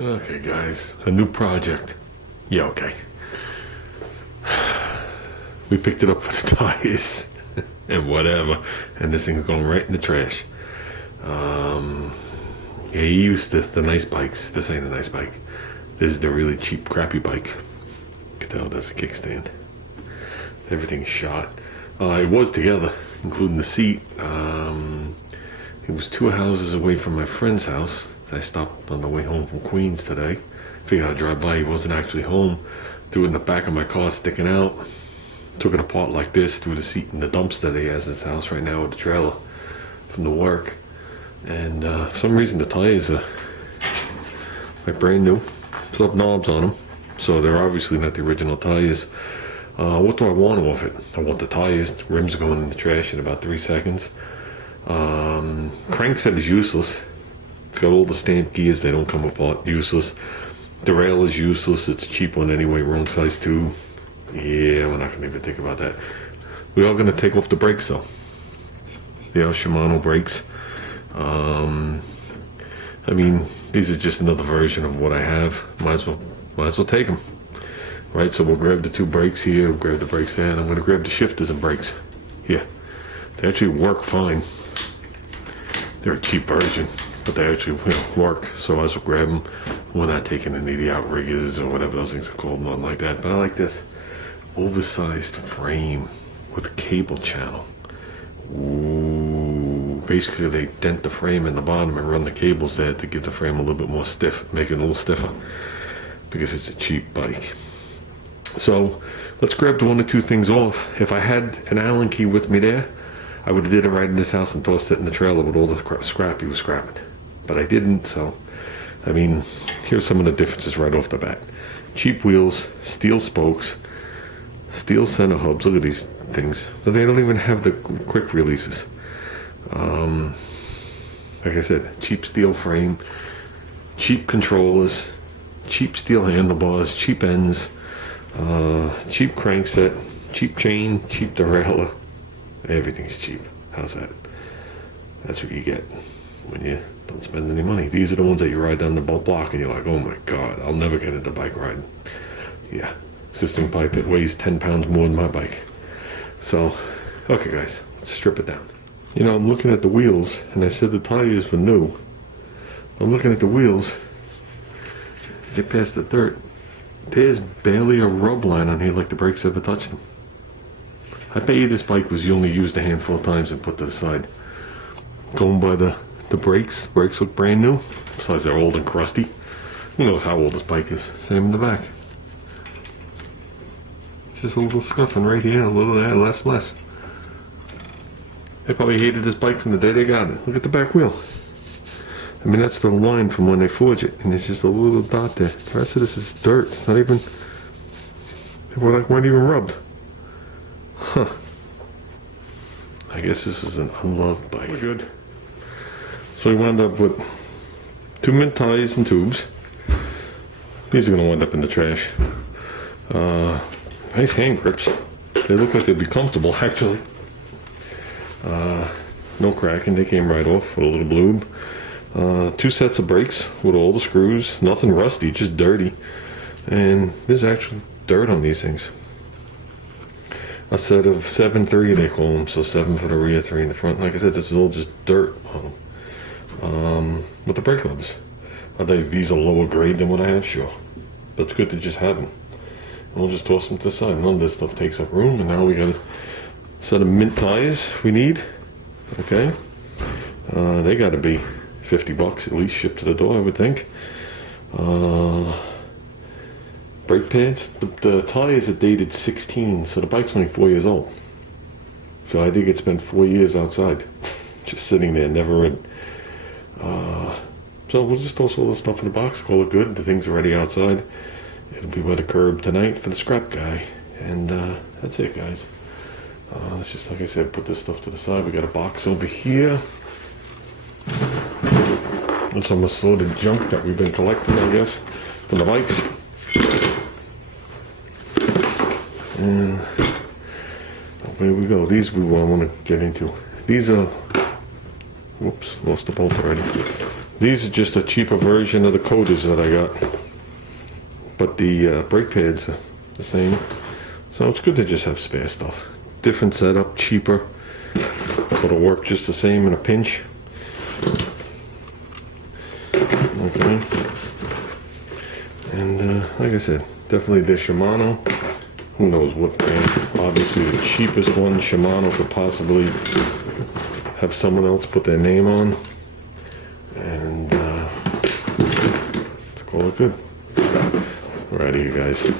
Okay, guys, a new project. Yeah, okay. We picked it up for the tires and whatever, and this thing's going right in the trash. Yeah, he used the nice bikes. This ain't a nice bike. This is the really cheap, crappy bike. You can tell there's a kickstand. Everything's shot. It was together, including the seat. It was 2 houses away from my friend's house. I stopped on the way home from Queens today. Figured I'd drive by. He wasn't actually home. Threw it in the back of my car sticking out. Took it apart like this. Threw the seat in the dumpster that he has at his house right now with the trailer from the work. And for some reason the tires are like brand new. Still have knobs on them. So they're obviously not the original tires. What do I want off it? I want the tires. The rims are going in the trash in about 3 seconds. Crankset is useless. It's got all the stamped gears. They don't come apart. Useless. The rail is useless. It's a cheap one anyway. Wrong size too. Yeah, we're not going to even think about that. We are going to take off the brakes though. The Shimano brakes. I mean, these are just another version of what I have. Might as well take them. Right, so we'll grab the 2 brakes here, we'll grab the brakes there, and I'm going to grab the shifters and brakes here. They actually work fine. They're a cheap version, but they actually work, so I might as well grab them. We're not taking any of the outriggers or whatever those things are called, nothing like that. But I like this oversized frame with a cable channel. Ooh, basically they dent the frame in the bottom and run the cables there to give the frame a little bit more stiff, make it a little stiffer, because it's a cheap bike. So let's grab the 1 or 2 things off. If I had an Allen key with me there, I would have did it right in this house and tossed it in the trailer with all the scrap he was scrapping. But I didn't, so I mean, here's some of the differences right off the bat. Cheap wheels, steel spokes, steel center hubs. Look at these things. They don't even have the quick releases. Like I said, cheap steel frame, cheap controllers, cheap steel handlebars, cheap ends. Cheap crankset, cheap chain, cheap derailleur. Everything's cheap. How's that? That's what you get when you don't spend any money. These are the ones that you ride down the block and you're like, oh my god, I'll never get into bike riding. Yeah, existing bike that weighs 10 pounds more than my bike. So, okay guys, let's strip it down. You know, I'm looking at the wheels and I said the tires were new. I'm looking at the wheels. Get past the dirt. There's barely a rub line on here like the brakes ever touched them. I bet you this bike was only used a handful of times and put to the side. Going by the brakes look brand new. Besides they're old and crusty. Who knows how old this bike is. Same in the back. It's just a little scuffing right here, a little there, less. They probably hated this bike from the day they got it. Look at the back wheel. I mean, that's the line from when they forge it, and there's just a little dot there. The rest of this is dirt. It's not even, weren't even rubbed. Huh. I guess this is an unloved bike. We're good. So we wound up with 2 mint tires and tubes. These are going to wind up in the trash. Nice hand grips. They look like they'd be comfortable, actually. No cracking. They came right off with a little lube. 2 sets of brakes with all the screws, nothing rusty, just dirty. And there's actual dirt on these things. A set of 7-3 they call them, so 7 for the rear, 3 in the front. Like I said, this is all just dirt on them. With the brake lubs. Are these are lower grade than what I have? Sure. But it's good to just have them. And we'll just toss them to the side. None of this stuff takes up room, and now we got a set of mint tires we need. Okay. They gotta be $50 at least shipped to the door, I would think. Brake pads. The tires are dated 16, so the bike's only 4 years old. So I think it's been 4 years outside, just sitting there, never in. So we'll just toss all this stuff in the box, call it good. The thing's already outside. It'll be by the curb tonight for the scrap guy, and that's it, guys. Let's just, like I said, put this stuff to the side. We got a box over here. That's some assorted junk that we've been collecting, I guess, from the bikes. And away we go. These we want to get into. These are, whoops, lost the bolt already. These are just a cheaper version of the Coders that I got. But the brake pads are the same. So it's good to just have spare stuff. Different setup, cheaper, but it'll work just the same in a pinch. Okay. And like I said, definitely the Shimano. Who knows what brand? Obviously the cheapest one Shimano could possibly have someone else put their name on. And let's call it good. Alrighty, you guys.